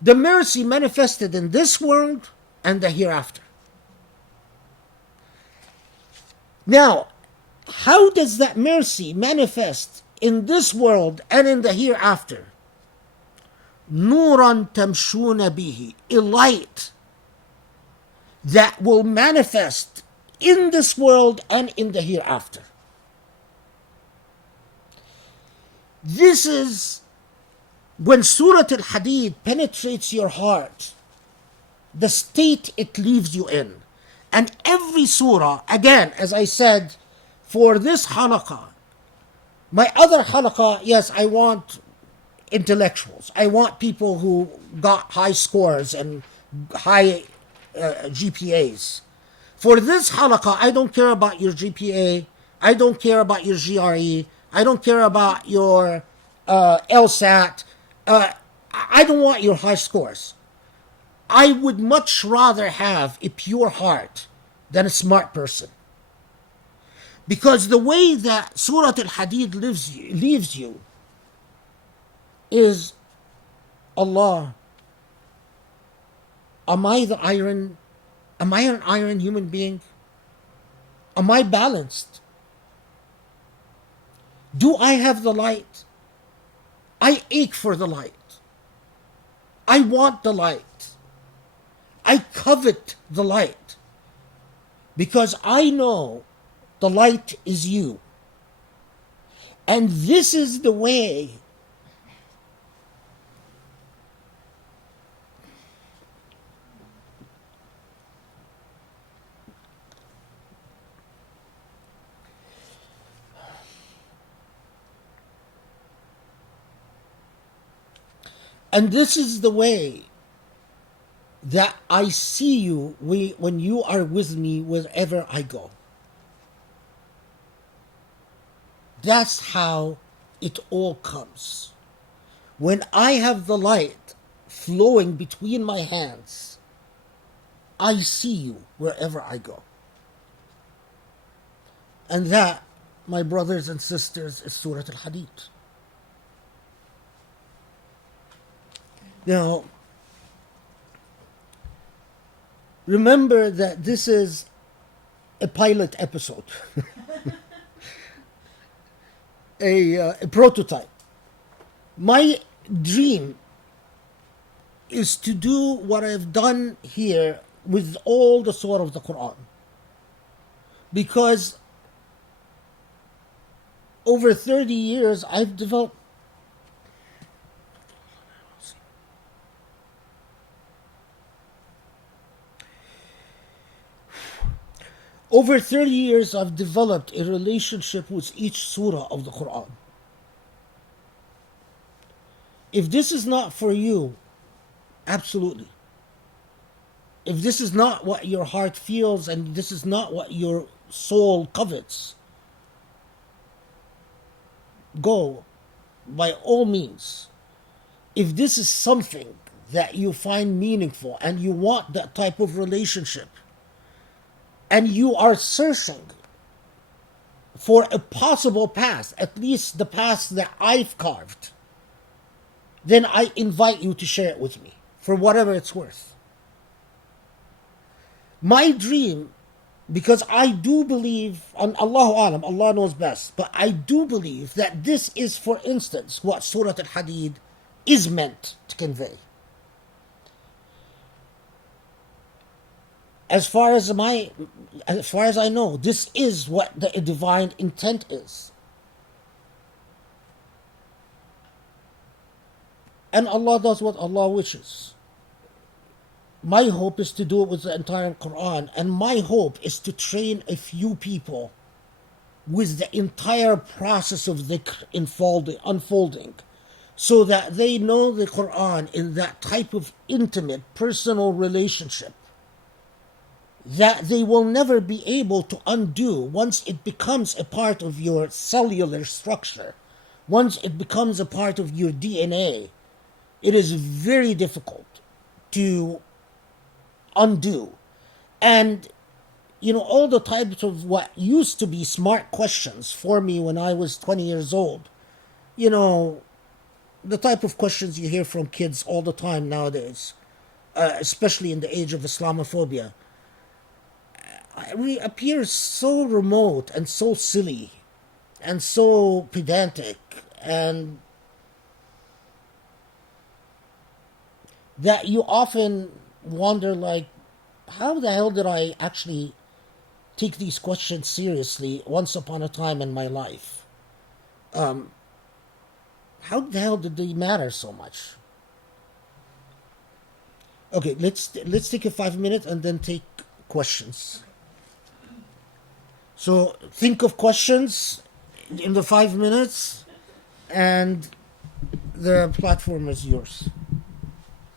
The mercy manifested in this world and the hereafter. Now, how does that mercy manifest in this world and in the hereafter? Nuran tamshuna bihi, a light that will manifest in this world and in the hereafter. This is when Surah Al-Hadid penetrates your heart, the state it leaves you in. And every surah, again, as I said, for this halaqah, my other halaqah, yes, I want intellectuals. I want people who got high scores and high GPAs. For this halaqah, I don't care about your GPA. I don't care about your GRE. I don't care about your LSAT. I don't want your high scores. I would much rather have a pure heart than a smart person. Because the way that Surah Al-Hadid leaves you is, Allah, am I an iron human being? Am I balanced? Do I have the light? I ache for the light. I want the light. I covet the light. Because I know the light is you. And this is the way that I see you when you are with me wherever I go. That's how it all comes. When I have the light flowing between my hands, I see you wherever I go. And that, my brothers and sisters, is Surah Al-Hadid. Now, remember that this is a pilot episode, a prototype. My dream is to do what I've done here with all the surah of the Quran. Because over 30 years, I've developed I've developed a relationship with each surah of the Quran. If this is not for you, absolutely. If this is not what your heart feels and this is not what your soul covets, go by all means. If this is something that you find meaningful and you want that type of relationship, and you are searching for a possible path, at least the path that I've carved, then I invite you to share it with me for whatever it's worth. My dream, because I do believe, and Allahu Alam, Allah knows best, but I do believe that this is, for instance, what Surah Al-Hadid is meant to convey. As far as I know, this is what the divine intent is. And Allah does what Allah wishes. My hope is to do it with the entire Quran, and my hope is to train a few people with the entire process of dhikr unfolding, so that they know the Quran in that type of intimate, personal relationship that they will never be able to undo once it becomes a part of your cellular structure. Once it becomes a part of your DNA, it is very difficult to undo. And, all the types of what used to be smart questions for me when I was 20 years old, the type of questions you hear from kids all the time nowadays, especially in the age of Islamophobia, appears so remote and so silly and so pedantic, and that you often wonder, like, how the hell did I actually take these questions seriously once upon a time in my life? How the hell did they matter so much? Okay, let's take a 5 minute and then take questions. So think of questions in the 5 minutes, and the platform is yours.